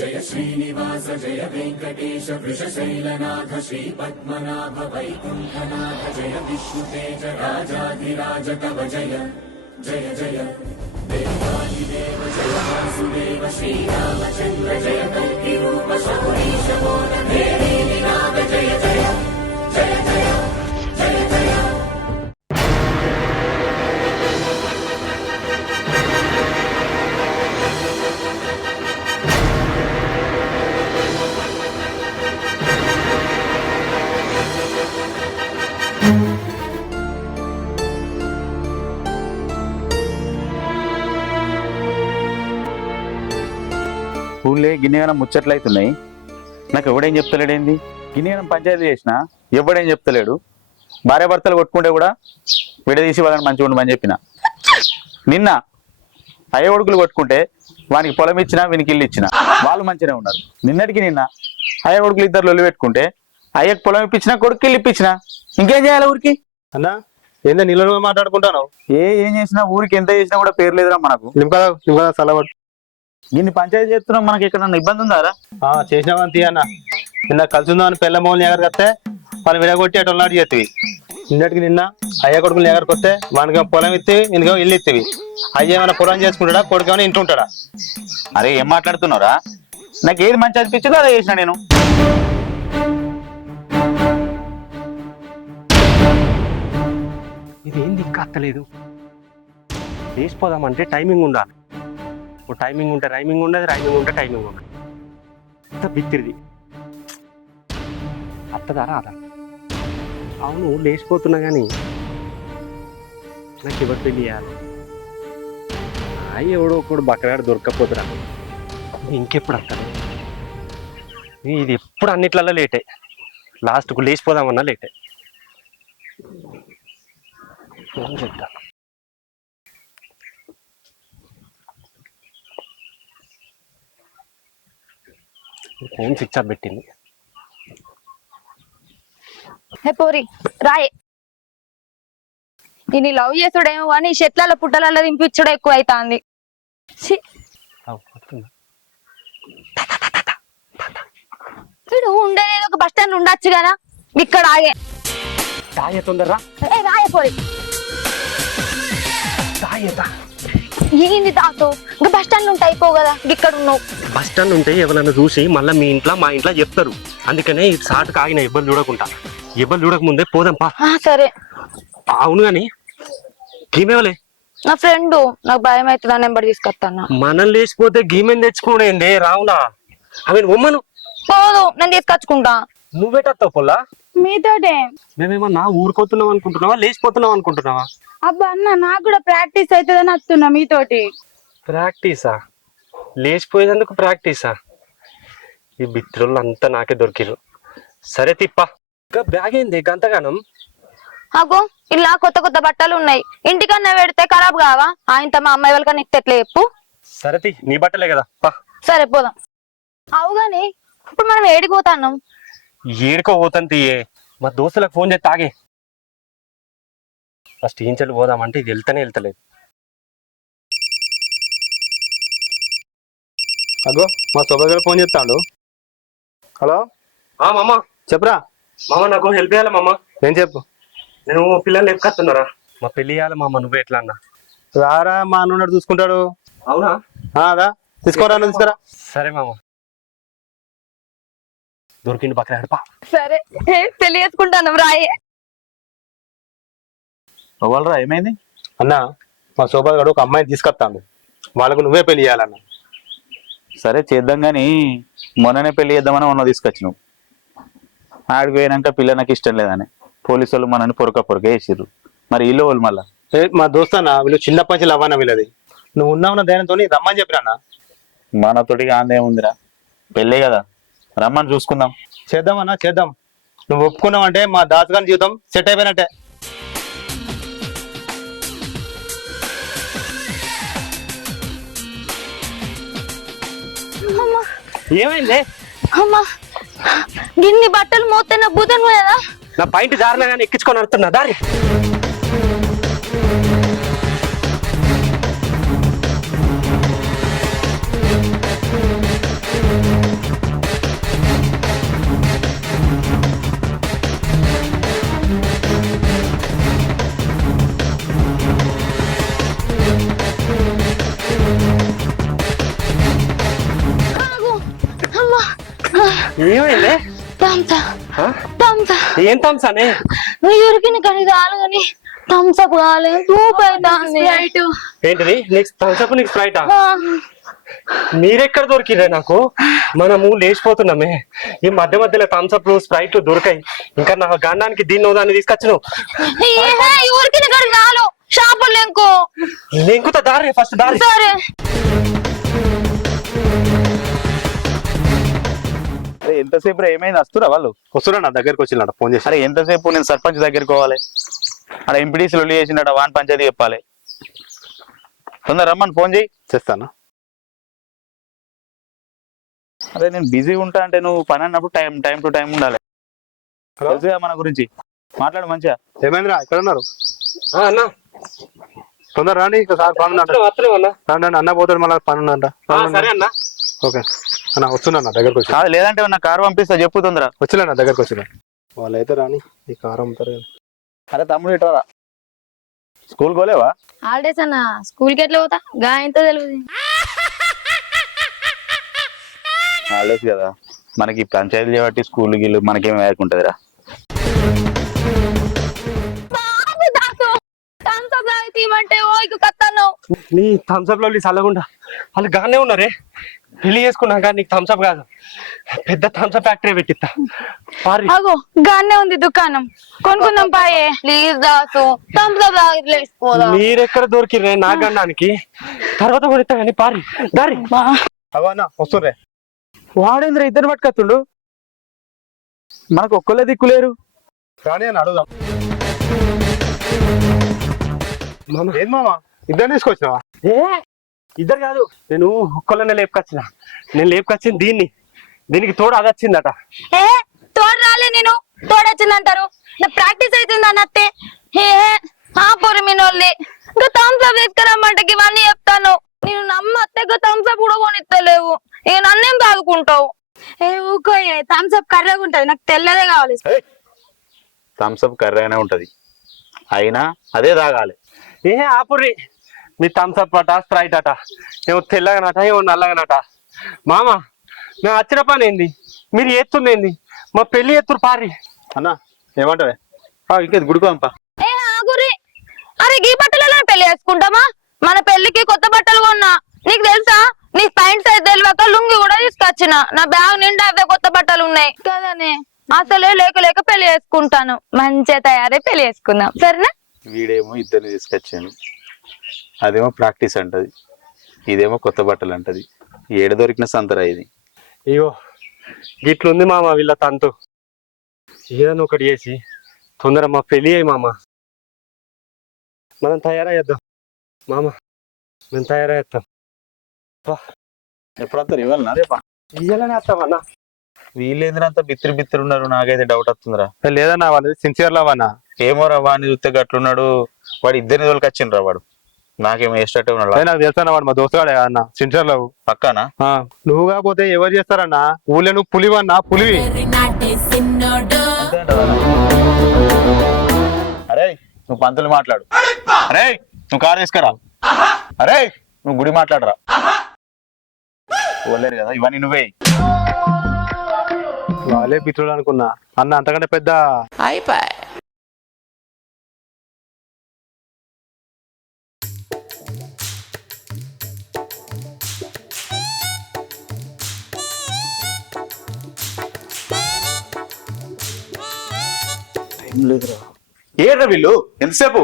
జయ శ్రీనివాస జయ వెంకటేశ వృషశైలనాథ శ్రీ పద్మనాభ వైకుంఠనాథ జయ విష్ణుతేజ రాజాధిరాజ కవ జయ జయ జయ దేవాదిదేవ జయ వాసుదేవ శ్రీరామచంద్ర జయ కల్కి రూప శౌరీశ మోద దేవీ వినాద జయ జయ జయ జయ జయ జయ. ఊళ్ళే గిన్నెగానం ముచ్చట్లయితున్నాయి. నాకు ఎవడేం చెప్తలేడేంది? గిన్నెగానం పంచాయతీ చేసినా ఎవడేం చెప్తలేడు. భార్యాభర్తలు కొట్టుకుంటే కూడా విడదీసి వాళ్ళని మంచిగా ఉండమని చెప్పిన. నిన్న అయ్య కొడుకులు కొట్టుకుంటే వానికి పొలం ఇచ్చినా వీనికి ఇల్లు ఇచ్చిన వాళ్ళు మంచిగానే ఉన్నారు. నిన్నటికి నిన్న అయ్య కొడుకులు ఇద్దరు లొల్లి పెట్టుకుంటే అయ్యకు పొలం ఇప్పించినా కొడుకు ఇల్లు ఇప్పించిన. ఇంకేం చేయాలి ఊరికి? అన్నా ఏందో నీళ్ళు మాట్లాడుకుంటాను. ఏం చేసినా ఊరికి ఎంత చేసినా కూడా పేరు లేదురా మనకు. నిమ్మకాయ సలవాడు దీన్ని పంచాయతీ చేస్తున్నాం. మనకి ఎక్కడ ఇబ్బంది ఉందారా? చేసినావని తీయన్న. నిన్న కలిసి ఉందామని పెళ్ళ మోహన్ ఎగరికి వస్తే వాళ్ళు విడగొట్టి అటు నాటి చేతివి. నిన్నటికి నిన్న అయ్య కొడుకులు ఎగరికి వస్తే వానికి పొలం ఇత్తివి, ఇందుకో ఇల్లు ఇత్తివి. అయ్య ఏమైనా పొలం చేసుకుంటాడా, కొడుకు ఏమైనా ఇంటి ఉంటాడా? అరే ఏం మాట్లాడుతున్నారా? నాకు ఏది మంచి అనిపించిందో అదే చేసిన నేను. ఇది ఏంది ఇంకా అత్తలేదు. వేసిపోదామంటే టైమింగ్ ఉండాలి. టైమింగ్ ఉంటే రైమింగ్ ఉండదు, రైమింగ్ ఉంటే టైమింగ్ ఉండదు. అంత బిత్తిరిది అత్తదా రాదా? అవును లేచిపోతున్నా కానీ నాకు ఎవరు పెళ్ళి చేయాలి? ఎవడో ఒకడు బక్కగాడు దొరక్కపోతురా. ఇంకెప్పుడు అత్తది? ఇది ఎప్పుడు అన్నిట్లలో లేటే. లాస్ట్కు లేచిపోదామన్నా లేటే. ఫోన్ చేద్దాం. ఫోన్ స్విచ్ ఆఫ్ పెట్టింది. హే పోరి రాయే. నేను లవ్ చేసుడేమో కానీ చెట్ల పుట్టలలో దింపించడం ఎక్కువ అవుతుంది. ఉండేది ఒక బస్ స్టాండ్ ఉండొచ్చు కదా, ఇక్కడ ఆగే. తాయే తొందరరా. రాయే పోరి. తాయేతా ఏంది తాతో? ఇంకా బస్ స్టాండ్ ఉంటే అయిపో కదా, ఇక్కడ ఉన్నావు. బస్ స్టాండ్ ఉంటే ఎవరైనా చూసి మళ్ళీ మీ ఇంట్లో మా ఇంట్లో చెప్తారు. అందుకనే ఈ సాటుకు ఆగిన ఇబ్బంది చూడకుండా. ఇబ్బంది చూడక ముందే పోదాంపా. సరే. అవును గాని గీమేవలే నా ఫ్రెండ్, నాకు భయం అవుతుంది, నెంబర్ తీసుకొస్తాను. మనం లేచిపోతే గీమెన్ తెచ్చుకోండి రావునా. అవి ఉమ్మను పోదు, నేను తీసుకొచ్చుకుంటా. నువ్వేటత్తావు పొల్లా? మీతోటే. మేమేమన్నా ఊరుకోతున్నాం అనుకుంటున్నావా, లేచిపోతున్నాం అనుకుంటున్నావా? అబ్బా అన్న, నాకు కూడా ప్రాక్టీస్ అవుతుందని వస్తున్నా మీతోటి. ప్రాక్టీసా? లేచిపోయేందుకు ప్రాక్టీసా? ఈ బిత్రులు అంతా నాకే దొరికిరు. సరే తిప్పా. ఇంకా బ్యాగ్ ఏంది గంతగానం? అగో ఇలా కొత్త కొత్త బట్టలు ఉన్నాయి, ఇంటికన్నా పెడితే ఖరాబ్ కావా? ఆయనతో మా అమ్మాయి వాళ్ళకన్నా ఇస్తే ఎట్లా చెప్పు? సరే నీ బట్టలే కదా పా. సరే పోదాం. అవుగాని ఇప్పుడు మనం ఏడిపోతాన్నాం. ఏడుకో పోతాను తీయే. మా దోస్తులకు ఫోన్ చేసి తాగే. ఫస్ట్ ఇంచెలు పోదామంటే ఇది వెళ్తలేదు. అగో మా శోభగారు ఫోన్ చేస్తాడు. హలో మామ చెప్పరా. మామ నాకు హెల్ప్ చేయాలి మామ. ఏం చెప్పు. నేను పిల్లలు ఎప్పుకొస్తున్నారా? మా పెళ్లి చేయాలి మామ. నువ్వు ఎట్లా అన్నా? రారా, మా అన్నున్నాడు చూసుకుంటాడు. అవునా? అదా తీసుకోరా, తీసుకురా. సరే మామ. దొరికింది పక్కన పా. సరే పెళ్లి చేసుకుంటాను రాయే. వాళ్ళరా ఏమైంది? అన్న మా శోభగాడు ఒక అమ్మాయిని తీసుకొస్తాడు, వాళ్ళకు నువ్వే పెళ్లి చేయాలన్న. సరే చేద్దాం కానీ మొన్ననే పెళ్లి చేద్దామని మొన్న తీసుకొచ్చినావు. ఆడికి పోయినాక పిల్ల నాకు ఇష్టం లేదని పోలీసు వాళ్ళు మనని పొరక వేసిర్రు. మరి ఇల్లు వాళ్ళు మళ్ళా మా దోస్తన్న వీళ్ళు చిన్నప్పటి నుంచి లవ్వన్న వీళ్ళది. నువ్వు ఉన్నావున్న ధైర్యంతో రమ్మని చెప్పినా. మనతోటిగా ఆందేముందిరా, పెళ్ళే కదా, రమ్మని చూసుకుందాం. చేద్దామన్నా చేద్దాం. నువ్వు ఒప్పుకున్నావంటే మా దాసగాని జీవితం సెట్ అయిపోయినట్టే. ఏమైంది? అమ్మా గిన్ని బట్టలు మోస్తే నా భూతం కదా. నా పైంట్ జారినా కానీ ఎక్కించుకొని వస్తున్నా దారి. ఏమైంది ఏం థమ్సానే ఉరికిన కానీ చాలు కానీ థమ్స్అప్ కావాలి సూప్ అవుతుంది ఏంటిది నీకు థమ్స్అప్ నీకు స్ప్రైటా మీరెక్కడ దొరికిరే నాకు మనము లేచిపోతున్నామే ఈ మధ్య మధ్యలో థమ్స్అప్లు స్ప్రైట్లు దొరికాయి ఇంకా నా గండానికి దీన్ని దాన్ని తీసుకొచ్చాను ఉరికిన కానీ చాలు షాపులు లెంకుతా దారి ఫస్ట్ దారి సరే అరే ఎంతసేపు ఏమైంది వస్తురా వాళ్ళు వస్తున్నా నా దగ్గరికి వచ్చిన ఫోన్ చేసి అరే ఎంతసేపు నేను సర్పంచ్ దగ్గరికి పోవాలి అక్కడ ఎంపీడీసీ లొల్లి చేసినట్ట వాన్ పంచాయతీ చెప్పాలి తొందర రమ్మని ఫోన్ చేయి చేస్తాను. అరే నేను బిజీ ఉంటా అంటే నువ్వు పని అన్నప్పుడు టైం టు టైం ఉండాలి తెలుసుగా మన గురించి మాట్లాడు మంచిగా. ఏమైందిరా ఇక్కడ ఉన్నారు అన్నా తొందర రాండి ఇక్కడ సార్ పని ఉందంట అన్న పోతాడు మళ్ళీ పని ఉందంట సరే అన్న ఓకే అన్న వస్తున్నా నా దగ్గరకు వచ్చి కాదు లేదంటే నా కారు పంపిస్తా చెప్పు తొందర వచ్చినా నా దగ్గరకు వచ్చిన వాళ్ళైతే రాని ఈ కారు అమ్ముతారు. అరే తమ్ముడు ఇట్రా స్కూల్ పోలేవా హాలిడేస్ అన్న స్కూల్ కి ఎట్లా పోతా గా ఎంత తెలియదు హాలిడేస్ కదా మనకి పంచాయతీ చేయబట్టి స్కూల్ గిల్లు మనకేం వేయకుంటదిరా. నీ థమ్స్అప్ లో చల్లకుండా వాళ్ళు గానే ఉన్నారే పెళ్లి చేసుకున్నాక నీకు థమ్స్అప్ కాదు పెద్ద థమ్స్అప్ ఫ్యాక్టరీ పెట్టిస్తా పారి అగో గానే ఉంది దుకాణం కొనుక్కుందాం పాయే ప్లీజ్ దాసు థమ్స్అప్ మీరెక్కడ దొరికిరే నా గండానికి తర్వాత కొనిస్తా కానీ పారి దారి అవన్నా వస్తుండే వాడేంద్ర ఇద్దరు పట్టుకొస్తుండు మనకు ఒక్కలే దిక్కులేరు రాని అని అడుగుదాం. ఏం మామా ఇద్దరు తీసుకొచ్చినావా? ఇద్దరు కాదు నేను ఒక్కళ్ళనే లేపుకొచ్చిన నేను లేపుకొచ్చింది దీనికి తోడు అది వచ్చిందట. తోడు రాలే నేను తోడొచ్చిందంటారు నా ప్రాక్టీస్ అవుతుంది అన్నట్టే పొరిమినోళ్ళి ఇంకా థమ్స్అప్ తీసుకురమ్మంటే ఇవన్నీ చెప్తాను నేను నమ్మత్తే థమ్స్అప్ కూడా కొనిస్తలేవు ఇక నన్నేం తాగుకుంటావు ఊకో థమ్స్అప్ కర్రగా ఉంటది నాకు తెల్లదే కావాలి. థమ్స్అప్ కర్రీగానే ఉంటది అయినా అదే తాగాలి. ఆపుర్రి మీ థమ్స్అప్ అట స్ప్రైట్ అట ఏమో తెల్లగానట ఏమో నల్లగానట. మామ మేము వచ్చిన పని ఏంది మీరు ఎత్తుంది ఏంది మా పెళ్లి ఎత్తురు పారి అన్నా ఏమంటావే ఇంకేది గుడికోంప. అరే ఈ బట్టలలో పెళ్లి చేసుకుంటామా మన పెళ్లికి కొత్త బట్టలు కొన్నా నీకు తెలుసా నీ ప్యాంట్ సైజ్ తెలియక లుంగి కూడా తీసుకొచ్చిన నా బ్యాగ్ నిండా అవే కొత్త బట్టలు ఉన్నాయి కదనే అసలే లేక పెళ్లి చేసుకుంటాను మంచిగా తయారై పెళ్లి చేసుకుందాం సరేనా. వీడేమో ఇద్దరిని తీసుకొచ్చాను అదేమో ప్రాక్టీస్ అంటది ఇదేమో కొత్త బట్టలు అంటది ఏడ దొరికిన సంతరా ఇది. అయ్యో గిట్లుంది మామ వీళ్ళ తంతు ఏదైనా ఒకటి చేసి తొందర మా పెళ్లి అయ్యి మామ మనం తయారయ్యేద్దాం మామ మేము తయారయ్యేద్దాం. ఎప్పుడు వస్తారు ఇవ్వాలన్నా రేపా ఇయ్యాలని వస్తామన్నా వీళ్ళేంద్రంతా బిత్తిరి ఉన్నారు నాకైతే డౌట్ వస్తుందిరా. లేదన్నా వాళ్ళు సిన్సియర్ లవన్నా ఏమో రా వాడిని చూస్తే గట్లున్నాడు వాడు ఇద్దరిని తోలికొచ్చిండ్రు రా వాడు నాకేమో వేసేటట్టే ఉన్నాడు. నాకు తెలుసా వాడు మా దోస్తుగాడే అన్న సిన్సియర్ లవ్ పక్కానా. నువ్వు కాకపోతే ఎవరు చేస్తారన్నా ఊళ్ళో నువ్వు పులివన్నా పులివి. అరే నువ్వు పంతులు మాట్లాడు అరే నువ్వు కారు తీసుకురా అరే నువ్వు గుడి మాట్లాడరా పోలేరు కదా ఇవన్నీ నువ్వే. వాళ్ళే పిత్రులు అనుకున్నా అన్న అంతకంటే పెద్ద అయిపోయి ఏడ్రా వీళ్ళు ఎంతసేపు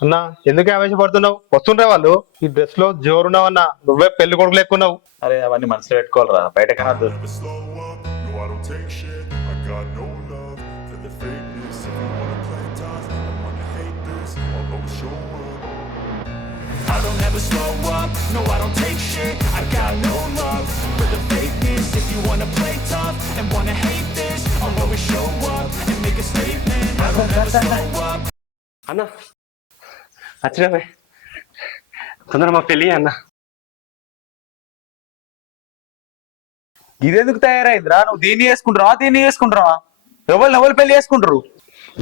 అన్నా ఎందుకు ఆవేశపడుతున్నావు వస్తుండ్రే వాళ్ళు ఈ డ్రెస్ లో జోరున్నావన్నా నువ్వే పెళ్లి కొడుకు ఎక్కున్నావు. అరే అవన్నీ మనసులో పెట్టుకోవాలరా బయట కనద్దు. Slow up, no I don't take shit. I got no love for the fakeness. If you wanna play tough and wanna hate this, I'll always show up. I don't ever slow up, no I don't take shit. I got no love for the fakeness. If you wanna play tough and wanna hate this, I'll always show up and make a statement. I don't ever slow up. అన్న వచ్చినమే తొందర మా పెళ్ళి అన్న. ఇదెందుకు తయారైందిరా నువ్వు దీన్ని చేసుకుంటావా ఎవరు పెళ్లి చేసుకుంటారు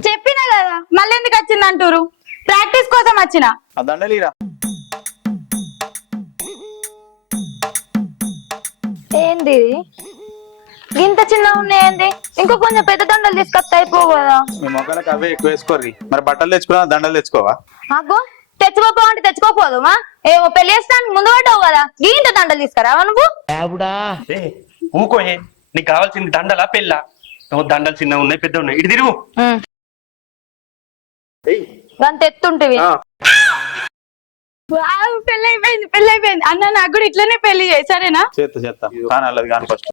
చెప్పినా కదా మళ్ళీ ఎందుకు వచ్చింది అంటారు ప్రాక్టీస్ కోసం వచ్చిన అదండలీరా. ఏంది ఇంత చిన్న ఉన్నాయండి ఇంకో కొంచెం పెద్ద దండలు తీసుకొస్తే అయిపోవు కదా. మీ మొక్కలకు అవే ఎక్కువ వేసుకోర్రి. మరి బట్టలు తెచ్చుకున్నా దండలు తెచ్చుకోవా? అగ్గో తెచ్చుకోపో అంటే తెచ్చుకోపోదు మా ఏమో పెళ్లి చేస్తానికి ముందు పడ్డావు కదా ఇంత దండలు తీసుకురావా నువ్వు? ఏ ఊకోయే, నీకు కావాల్సింది దండలా పెళ్ళా? దండలు చిన్నగా ఉన్నాయి, పెద్ద ఉన్నాయి. ఇటు తిరుగు. అంత ఎత్తుంటివి. పెళ్లి అయిపోయింది అన్న. నాకు కూడా ఇట్లనే పెళ్లి చేయి సరేనా? చేస్తా కానీ అల్లది కానీ ఫస్ట్.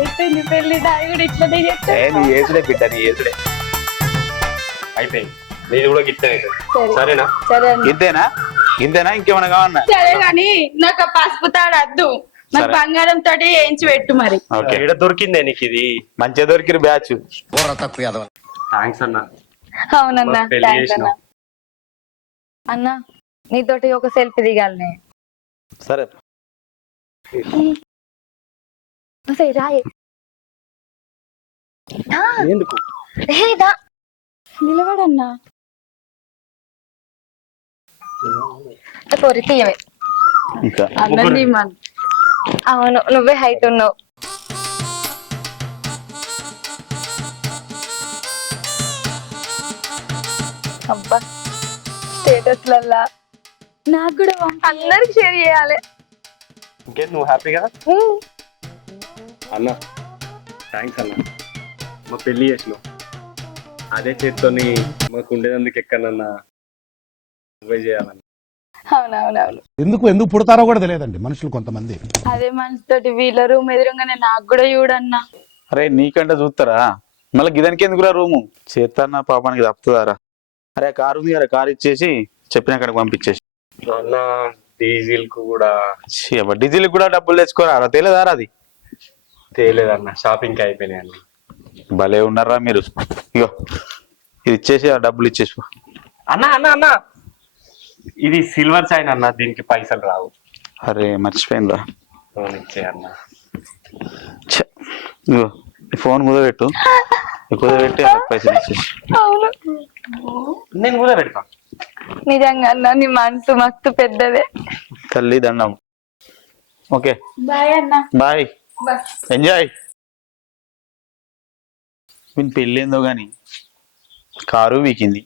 అయిపోయింది పెళ్లి, దాని కూడా ఇట్లనే చేస్తా. నీ ఏసుడే బిడ్డ, నీ ఏసుడే. అయిపోయింది, నీది కూడా గిట్టే సరేనా? సరే అన్న. ఇంతేనా ఇంకేమైనా కావన్నా? సరే గాని నాకు ఆ పసుపు తాడు వద్దు, నాకు సరే. బంగారం తోటి వేయించి పెట్టు మరి. ఓకే, ఈడ దొరికిందే నీకు ఇది. మంచిగా దొరికిరు బ్యాచ్. థ్యాంక్స్ అన్న. అవునన్నా మాకు పెళ్లి థాంక్స్ చేసినావు. అన్న నీతోటి ఒక సెల్ఫీ దిగాలి. సరే రాయే ఎందుకు? నిలబడన్నా. పొరి తీయవే. ఇంకా అన్నీ మన అవును నువ్వే హైట్ ఉన్నావు. అబ్బా స్టేటస్ లల్లా నాకు కూడా అందరికి షేర్ చేయాలి. ఇంకేం నువ్వు హ్యాపీగా? అన్న థ్యాంక్స్ అన్న, మా పెళ్లి చేసినావు. అదే చేత్తోని మాకు ఉండేదందుకు ఎక్కడన్నా నువ్వే చేయాలన్న. అవునవునవును ఎందుకు పుడతారో కూడా తెలియదండి మనుషులు కొంతమంది. అదే మనసుతోటి వీళ్ళ రూమ్ ఎదురుగానే నాకు కూడా చూడన్నా. అరే నీకంటే చూస్తారా? మళ్ళీ గిదానికి ఎందుకురా రూము? చేస్తానా పాపానికి తప్పుతుందారా? అరే కారు ఉంది కదా, కారు ఇచ్చేసి చెప్పిన అక్కడికి పంపించేసి. అన్న డీజిల్ కు కూడా డీజిల్ కూడా డబ్బులు తెచ్చుకోరా? తెలియదారా అది? తేలేదన్న, షాపింగ్ కి అయిపోయినాయి అన్న. భలే ఉన్నారా మీరు. ఇగో ఇది ఇచ్చేసి ఆ డబ్బులు ఇచ్చేసి. అన్న అన్న అన్న ఇది సిల్వర్ చైన్ అన్న, దీనికి పైసలు రావు. అరే మర్చిపోయిందా? ఫోన్ ఇచ్చే అన్న. ఇగో ఈ ఫోన్ కుదపెట్టు, కుదపెట్టి ఆ పైసలు ఇచ్చేసి. అవును నేను కూడా పెడతా. నిజంగా అన్న నీ మనసు మస్తు పెద్దదే. తల్లి దండం. ఓకే బాయ్ అన్న. Bye, enjoy. వీని పెళ్ళి ఏందో గాని కారు వీకింది,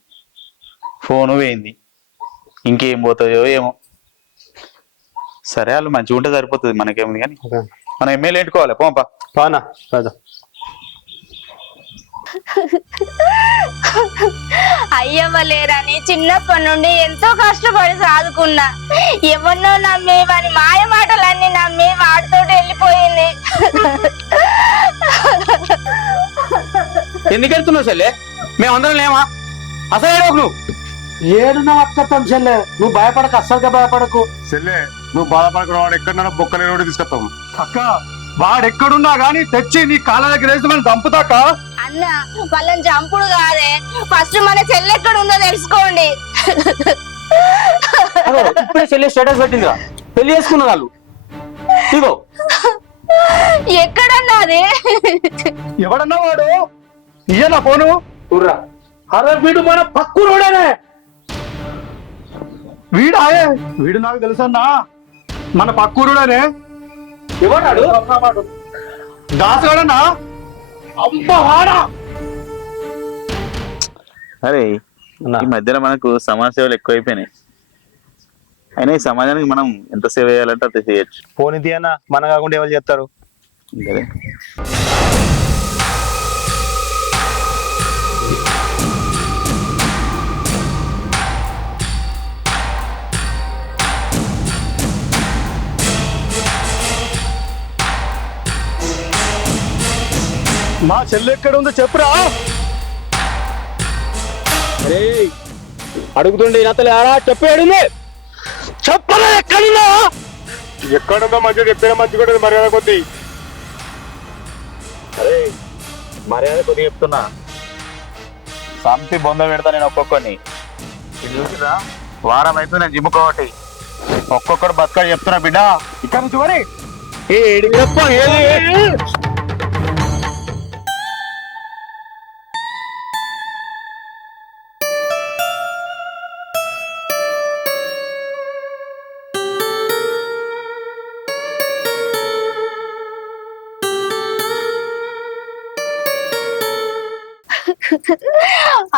ఫోను వేయింది, ఇంకేం పోతుందో ఏమో. సరే వాళ్ళు మంచిగా ఉంటే సరిపోతుంది, మనకేముంది. కానీ మనం ఎమ్మెల్యే ఎంటుకోవాలి. పోంపా పానా రాజా. అయ్యవ్వ లేరని చిన్నప్పటి నుండి ఎంతో కష్టపడి సాదుకున్నా. ఎవరినో నమ్మి వారి మాయ మాటలన్నీ నమ్మి వాడితో వెళ్ళిపోయింది. ఎందుకు వెళ్తున్నావు చెల్లె? మేమందరం లేమా? అసలు నువ్వు ఏడున్నావు అక్క చెల్లె, నువ్వు భయపడక, అస్సలుగా భయపడకు. చెల్లె నువ్వు బాధపడకుండా వాడు ఎక్కడన్నా బొక్కలే రోడ్డు తీసుకొస్తాం. అక్క వాడెక్కడున్నా గానీ తెచ్చి నీ కాళ్ళ దగ్గర వేసి మనం చంపుతాక. అన్న వాళ్ళని చంపుడు కాదే, ఫస్ట్ మన చెల్లి ఎక్కడ ఉందో తెలుసుకోండి. ఇప్పుడే చెల్లె స్టేటస్ పెట్టిందిగా, పెళ్లి చేసుకున్న వాళ్ళు. ఇగో ఎక్కడన్నది? ఎవడన్నా వాడు ఇయ్యనా ఫోను? అరే వీడు మన పక్కూరోడేనే. వీడు నాకు తెలుసన్నా, మన పక్కూరుడేనే. ఎవడాడు? దాసగాడన్నా. అబ్బవాడా. అరే ఈ మధ్యలో మనకు సమాజ సేవలు ఎక్కువైపోయినాయి. అయినా ఈ సమాజానికి మనం ఎంత సేవ చేయాలంటే అంత చేయొచ్చు. ఫోన్ ఇది అన్న, మన కాకుండా ఎవరు చేస్తారు? కదా మా చెల్లి ఎక్కడ ఉందో చెప్పురా. అడుగుతుండే ఆడా చెప్పేడుంది. చెప్పలే ఎక్కడున్నా? ఎక్కడుందో మంచిగా చెప్పిన మంచి కూడా మర్యాద కొద్ది. అరే మర్యాద కొద్దిగా చెప్తున్నా, సంపి బొంద పెడతా నేను ఒక్కొక్కడిని. ఇది చూసిరా, వారం అయితే నేను జిమ్ కాబట్టి ఒక్కొక్కడు బతకాడు చెప్తున్నా బిడ్డ. ఇక్కడ నుంచి మరి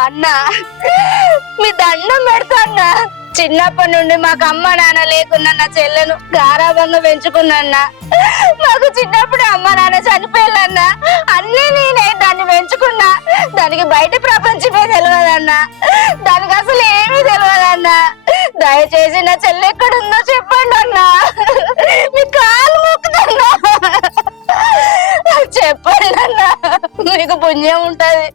అన్నా మీ దండం పెడతా అన్నా. చిన్నప్పటి నుండి మాకు అమ్మ నాన్న లేకున్నా నా చెల్లెను గారాబంగా పెంచుకున్నా. మాకు చిన్నప్పుడు అమ్మ నాన్న చనిపోయాలన్నా అన్నీ నేనే దాన్ని పెంచుకున్నా. దానికి బయట ప్రపంచమే తెలియదన్నా, దానికి అసలు ఏమీ తెలియదన్నా. దయచేసి నా చెల్లె ఎక్కడుందో చెప్పండి అన్నా, మీ కాలు మొక్కుతున్నా. చెప్పండి అన్నా, మీకు పుణ్యం ఉంటది.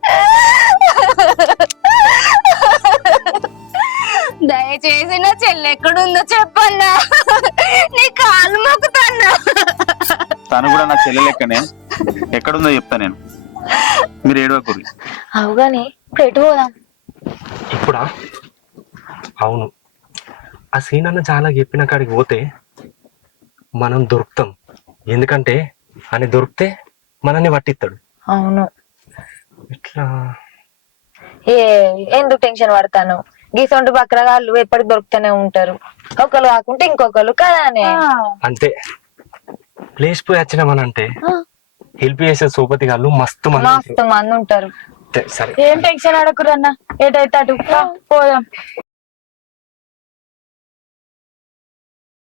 దయచేసి నా చెల్లె ఎక్కడుందో చెప్పన్నా, నీ కాలు మొక్కుతున్నా. తను కూడా నా చెల్లె లెక్కనే, ఎక్కడుందో చెప్తా నేను, మీరు ఏడవకూరి. అవుగాని ఇప్పుడు ఎటు పోదాం? ఇప్పుడా? అవును, ఆ సీన్ అన్న చాలా చెప్పిన కాడికి పోతే మనం దొరుకుతాం. ఎందుకంటే అని దొరికితే మనల్ని పట్టిస్తాడు. అవును, ఇట్లా ఎందుకు టెన్షన్ పడతాను? గీసొంటి బక్రగాళ్ళు ఎప్పటికి దొరుకుతూనే ఉంటారు, ఒకరు కాకుంటే ఇంకొకరు కదానే. అంతే, ప్లేస్ పోయి వచ్చినామనంటే హెల్ప్ చేసే సోపతి గాళ్ళు మస్తు మంది మస్తు మంది ఉంటారు. సరే ఏం టెన్షన్ ఆడకురన్నా, ఏటైతే అటు పోదాం.